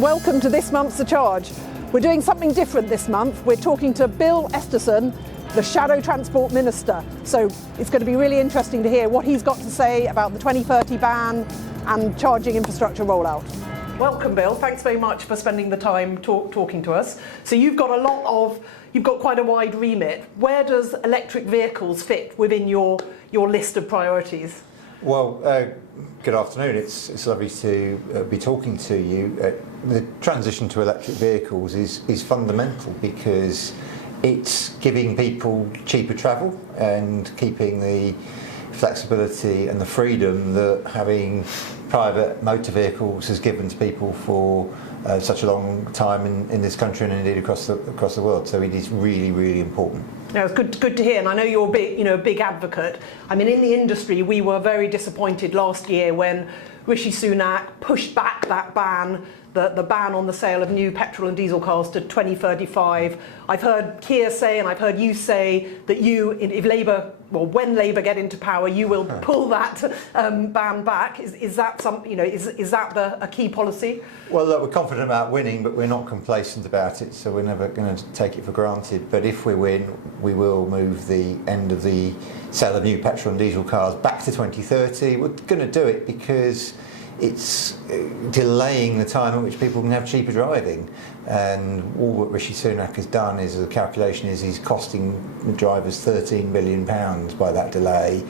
and welcome to this month's The Charge. We're doing something different this month. We're talking to Bill Esterson, the Shadow Transport Minister. So it's going to be really interesting to hear what he's got to say about the 2030 ban and charging infrastructure rollout. Welcome, Bill. Thanks very much for spending the time talking to us. So you've got quite a wide remit. Where does electric vehicles fit within your list of priorities? Well, good afternoon. It's lovely to be talking to you. The transition to electric vehicles is fundamental because it's giving people cheaper travel and keeping the flexibility and the freedom that having private motor vehicles has given to people for such a long time in this country and indeed across the world. So it is really, really important. Yeah, it's good to hear, and I know you're a big advocate. I mean, in the industry, we were very disappointed last year when Rishi Sunak pushed back that ban, the ban on the sale of new petrol and diesel cars to 2035. I've heard Keir say, and I've heard you say that when Labour get into power, you will pull that ban back. Is that a key policy? Well, look, we're confident about winning, but we're not complacent about it, so we're never going to take it for granted. But if we win, we will move the end of the sale of new petrol and diesel cars back to 2030. We're going to do it because it's delaying the time at which people can have cheaper driving. And all that Rishi Sunak has done is, the calculation is, he's costing drivers £13 billion by that delay.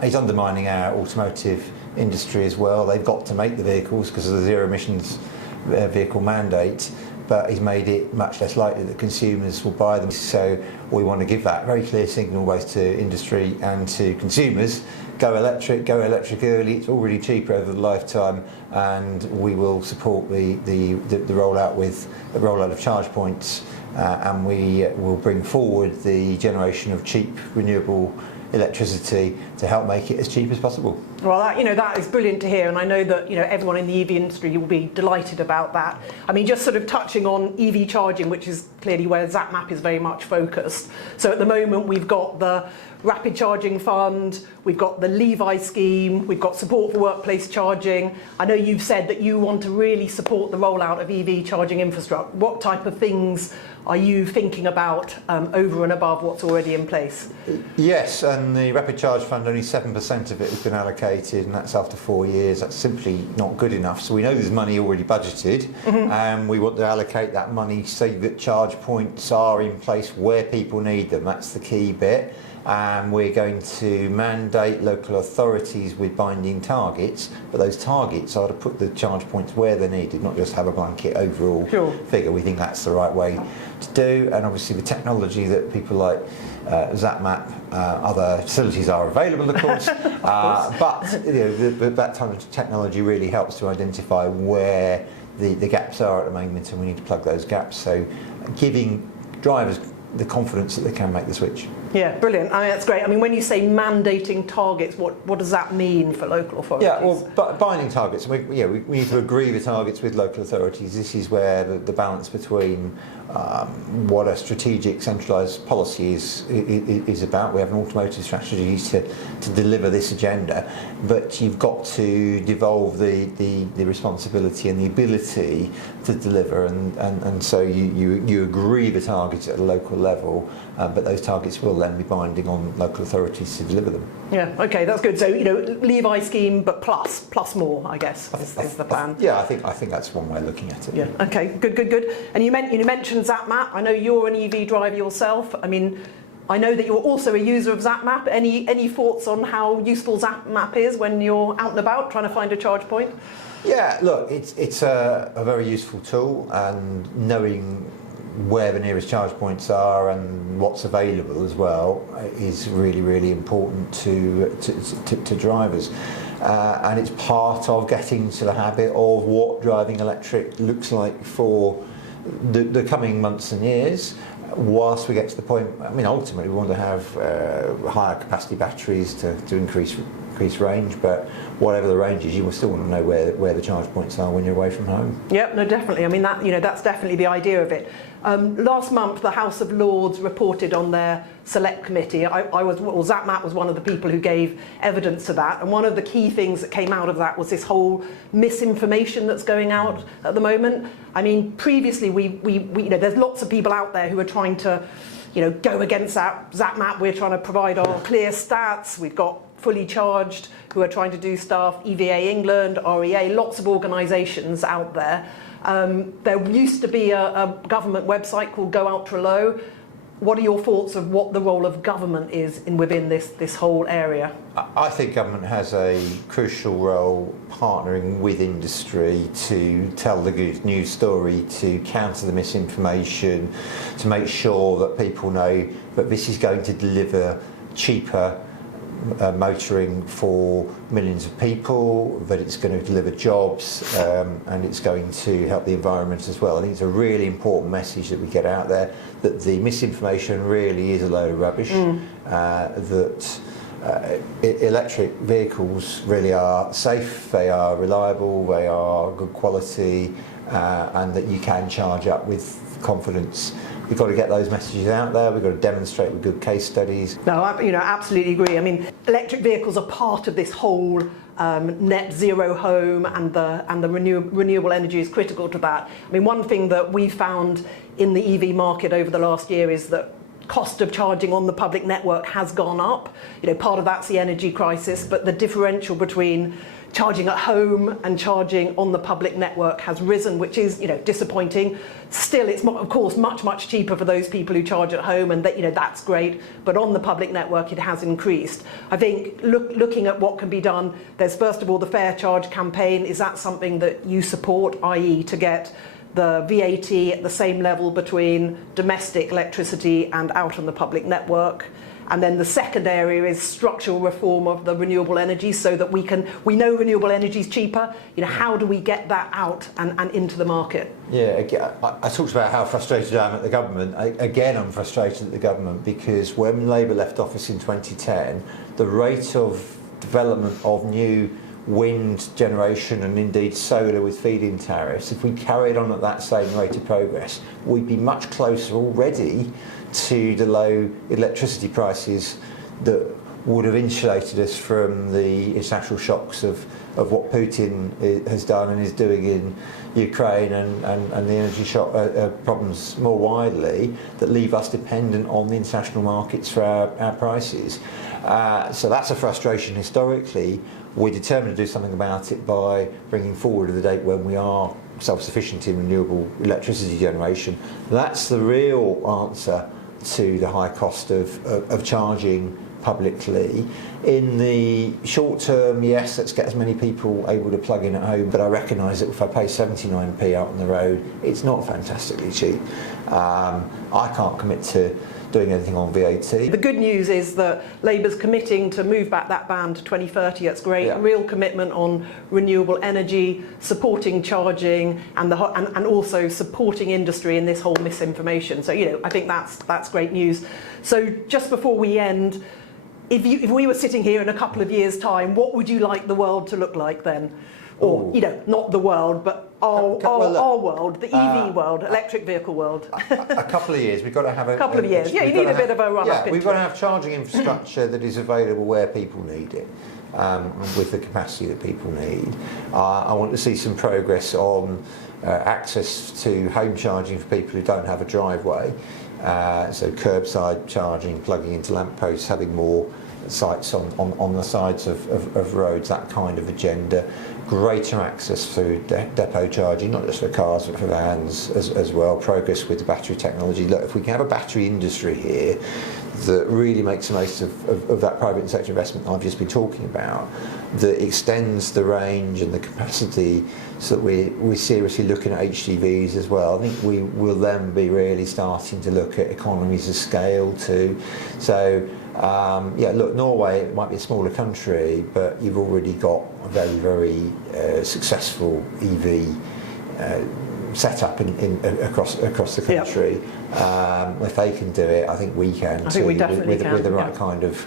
He's undermining our automotive industry as well. They've got to make the vehicles because of the zero emissions vehicle mandate, but he's made it much less likely that consumers will buy them. So we want to give that very clear signal both to industry and to consumers. Go electric early. It's already cheaper over the lifetime, and we will support the rollout with the rollout of charge points, and we will bring forward the generation of cheap renewable electricity to help make it as cheap as possible. Well, that is brilliant to hear, and I know that everyone in the EV industry will be delighted about that. I mean, just sort of touching on EV charging, which is clearly where Zap-Map is very much focused. So at the moment, we've got the Rapid Charging Fund, we've got the Levi scheme, we've got support for workplace charging. I know you've said that you want to really support the rollout of EV charging infrastructure. What type of things are you thinking about over and above what's already in place? Yes, and the Rapid Charge Fund, only 7% of it has been allocated, and that's after 4 years. That's simply not good enough. So we know there's money already budgeted, and we want to allocate that money so that charge points are in place where people need them. That's the key bit. And we're going to mandate local authorities with binding targets, but those targets are to put the charge points where they're needed, not just have a blanket overall figure. We think that's the right way to do, and obviously the technology that people like Zap-Map, other facilities are available, of course, but that type of technology really helps to identify where the gaps are at the moment, and we need to plug those gaps. So giving drivers the confidence that they can make the switch. Yeah, brilliant. I mean, that's great. I mean, when you say mandating targets, what does that mean for local authorities? Yeah, well, binding targets. We need to agree the targets with local authorities. This is where the balance between what a strategic centralised policy is about. We have an automotive strategy to deliver this agenda, but you've got to devolve the responsibility and the ability to deliver, and so you agree the targets at a local level, but those targets will then be binding on local authorities to deliver them. Yeah, okay, that's good. So Levi scheme, but plus more, I guess, is the plan. Yeah, I think that's one way of looking at it. Yeah. Okay. Good. And you mentioned Zap-Map. I know you're an EV driver yourself. I mean, I know that you're also a user of Zap-Map. Any thoughts on how useful Zap-Map is when you're out and about trying to find a charge point? Yeah, look, it's a very useful tool, and knowing where the nearest charge points are and what's available as well is really, really important to drivers. And it's part of getting to the habit of what driving electric looks like for the coming months and years, whilst we get to the point. I mean, ultimately we want to have higher capacity batteries to increase increased range, but whatever the range is, you will still want to know where the charge points are when you're away from home. Yep, no, definitely. I mean, that's definitely the idea of it. Last month, the House of Lords reported on their select committee. Zap-Map was one of the people who gave evidence to that, and one of the key things that came out of that was this whole misinformation that's going out at the moment. I mean, previously, there's lots of people out there who are trying to, go against Zap-Map. We're trying to provide our clear stats. We've got Fully Charged who are trying to do stuff, EVA England, REA, lots of organisations out there. There used to be a government website called Go Ultra Low. What are your thoughts of what the role of government is within this whole area? I think government has a crucial role partnering with industry to tell the good news story, to counter the misinformation, to make sure that people know that this is going to deliver cheaper motoring for millions of people, that it's going to deliver jobs, and it's going to help the environment as well. I think it's a really important message that we get out there, that the misinformation really is a load of rubbish, that electric vehicles really are safe, they are reliable, they are good quality, and that you can charge up with confidence. We've got to get those messages out there. We've got to demonstrate with good case studies. No, I absolutely agree. I mean, electric vehicles are part of this whole net zero home, and the renewable energy is critical to that. I mean, one thing that we found in the EV market over the last year is that cost of charging on the public network has gone up. Part of that's the energy crisis, but the differential between charging at home and charging on the public network has risen, which is disappointing. Still, it's of course much cheaper for those people who charge at home, and that's great. But on the public network, it has increased. I think looking at what can be done, there's first of all the Fair Charge campaign. Is that something that you support, i.e. to get the VAT at the same level between domestic electricity and out on the public network? And then the second area is structural reform of the renewable energy, so that we know renewable energy is cheaper. How do we get that out and into the market? Yeah, I talked about how frustrated I am at the government. Again, I'm frustrated at the government because when Labour left office in 2010, the rate of development of new wind generation and indeed solar with feed-in tariffs, if we carried on at that same rate of progress, we'd be much closer already to the low electricity prices that would have insulated us from the international shocks of what Putin has done and is doing in Ukraine and the energy shock problems more widely that leave us dependent on the international markets for our prices. So that's a frustration historically. We're determined to do something about it by bringing forward the date when we are self-sufficient in renewable electricity generation. That's the real answer to the high cost of charging publicly. In the short term, yes, let's get as many people able to plug in at home, but I recognise that if I pay 79p out on the road, it's not fantastically cheap. I can't commit to doing anything on VAT. The good news is that Labour's committing to move back that ban to 2030. That's great. Yeah. Real commitment on renewable energy, supporting charging, and also supporting industry in this whole misinformation. So I think that's great news. So just before we end, if we were sitting here in a couple of years' time, what would you like the world to look like then? Or not the world, but our world, the EV world, electric vehicle world. A couple of years. We've got to have a couple of years. Yeah, you need a bit of a run up. We've got to have charging infrastructure that is available where people need it, with the capacity that people need. I want to see some progress on access to home charging for people who don't have a driveway. So curbside charging, plugging into lampposts, having more sites on the sides of roads, that kind of agenda. Greater access through depot charging, not just for cars but for vans as well. Progress with the battery technology. Look, if we can have a battery industry here that really makes the most of that private sector investment I've just been talking about, that extends the range and the capacity, so that we're seriously looking at HGVs as well. I think we will then be really starting to look at economies of scale too. So look, Norway might be a smaller country, but you've already got a very, very successful EV set up across the country. If they can do it, I think we can I too. think we definitely with the right yeah. kind of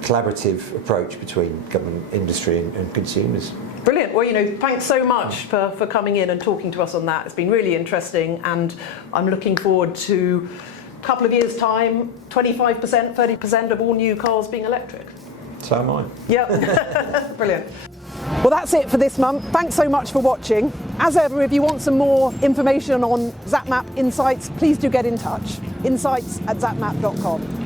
collaborative approach between government, industry, and consumers. Brilliant. Well, thanks so much for coming in and talking to us on that. It's been really interesting, and I'm looking forward to a couple of years' time, 25%, 30% of all new cars being electric. So am I. Yep. Brilliant. Well, that's it for this month. Thanks so much for watching. As ever, if you want some more information on Zap-Map insights, please do get in touch. insights@zapmap.com.